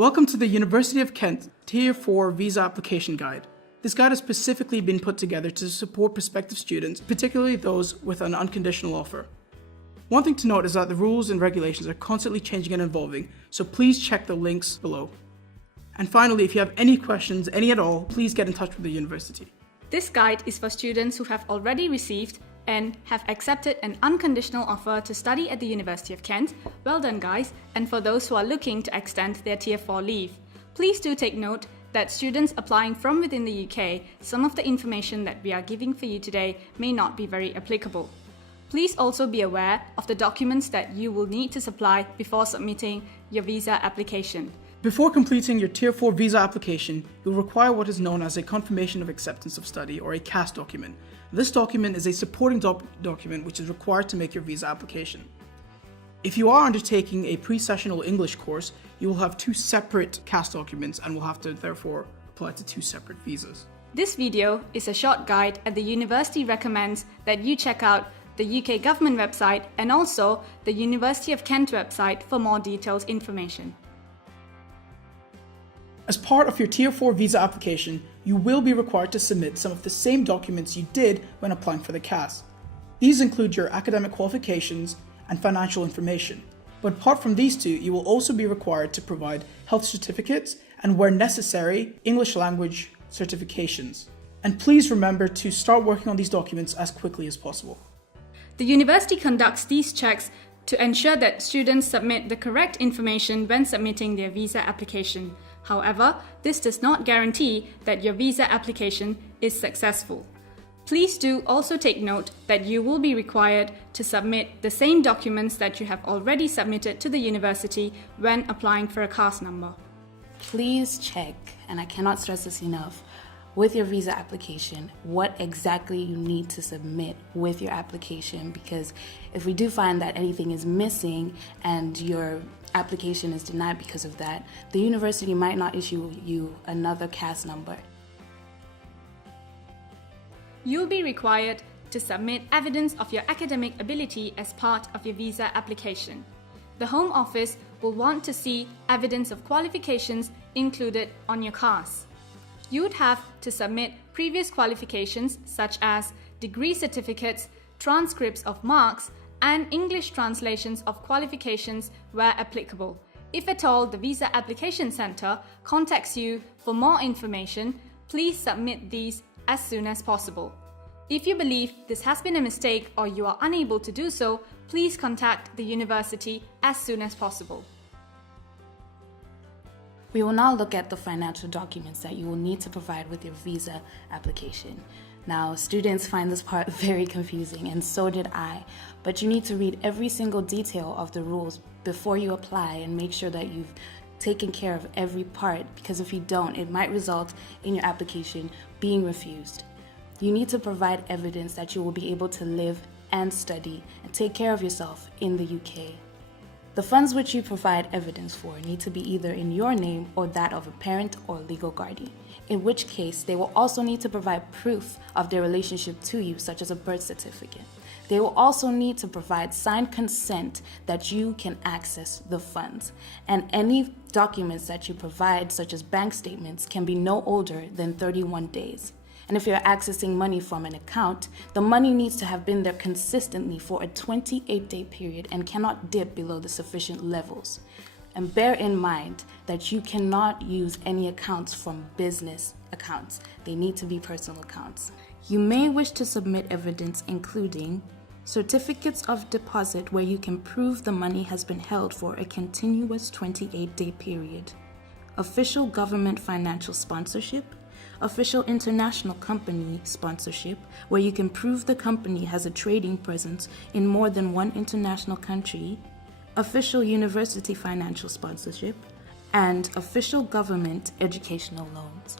Welcome to the University of Kent Tier 4 Visa Application Guide. This guide has specifically been put together to support prospective students, particularly those with an unconditional offer. One thing to note is that the rules and regulations are constantly changing and evolving, so please check the links below. And finally, if you have any questions, any at all, please get in touch with the university. This guide is for students who have already received and have accepted an unconditional offer to study at the University of Kent. Well done, guys. And for those who are looking to extend their Tier 4 leave, please do take note that students applying from within the UK, some of the information that we are giving for you today may not be very applicable. Please also be aware of the documents that you will need to supply before submitting your visa application. Before completing your Tier 4 visa application, you'll require what is known as a Confirmation of Acceptance of Study, or a CAS document. This document is a supporting document which is required to make your visa application. If you are undertaking a pre-sessional English course, you will have two separate CAS documents and will have to therefore apply to two separate visas. This video is a short guide, and the university recommends that you check out the UK government website and also the University of Kent website for more detailed information. As part of your Tier 4 visa application, you will be required to submit some of the same documents you did when applying for the CAS. These include your academic qualifications and financial information. But apart from these two, you will also be required to provide health certificates and, where necessary, English language certifications. And please remember to start working on these documents as quickly as possible. The university conducts these checks to ensure that students submit the correct information when submitting their visa application. However, this does not guarantee that your visa application is successful. Please do also take note that you will be required to submit the same documents that you have already submitted to the university when applying for a CAS number. Please check, and I cannot stress this enough, with your visa application, what exactly you need to submit with your application, because if we do find that anything is missing and your application is denied because of that, the university might not issue you another CAS number. You'll be required to submit evidence of your academic ability as part of your visa application. The Home Office will want to see evidence of qualifications included on your CAS. You would have to submit previous qualifications such as degree certificates, transcripts of marks, and English translations of qualifications where applicable. If at all the Visa Application Centre contacts you for more information, please submit these as soon as possible. If you believe this has been a mistake or you are unable to do so, please contact the university as soon as possible. We will now look at the financial documents that you will need to provide with your visa application. Now, students find this part very confusing, and so did I, but you need to read every single detail of the rules before you apply and make sure that you've taken care of every part, because if you don't, it might result in your application being refused. You need to provide evidence that you will be able to live and study and take care of yourself in the UK. The funds which you provide evidence for need to be either in your name or that of a parent or legal guardian, in which case they will also need to provide proof of their relationship to you, such as a birth certificate. They will also need to provide signed consent that you can access the funds, and any documents that you provide, such as bank statements, can be no older than 31 days. And if you're accessing money from an account, the money needs to have been there consistently for a 28-day period and cannot dip below the sufficient levels. And bear in mind that you cannot use any accounts from business accounts. They need to be personal accounts. You may wish to submit evidence including certificates of deposit where you can prove the money has been held for a continuous 28-day period, official government financial sponsorship, official international company sponsorship, where you can prove the company has a trading presence in more than one international country, official university financial sponsorship, and official government educational loans.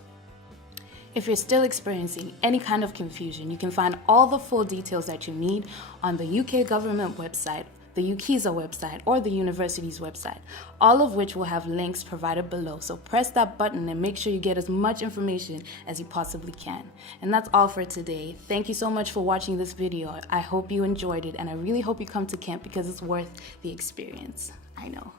If you're still experiencing any kind of confusion, you can find all the full details that you need on the UK government website, the UKISA website, or the university's website, all of which will have links provided below. So press that button and make sure you get as much information as you possibly can. And that's all for today. Thank you so much for watching this video. I hope you enjoyed it, and I really hope you come to Kent because it's worth the experience. I know.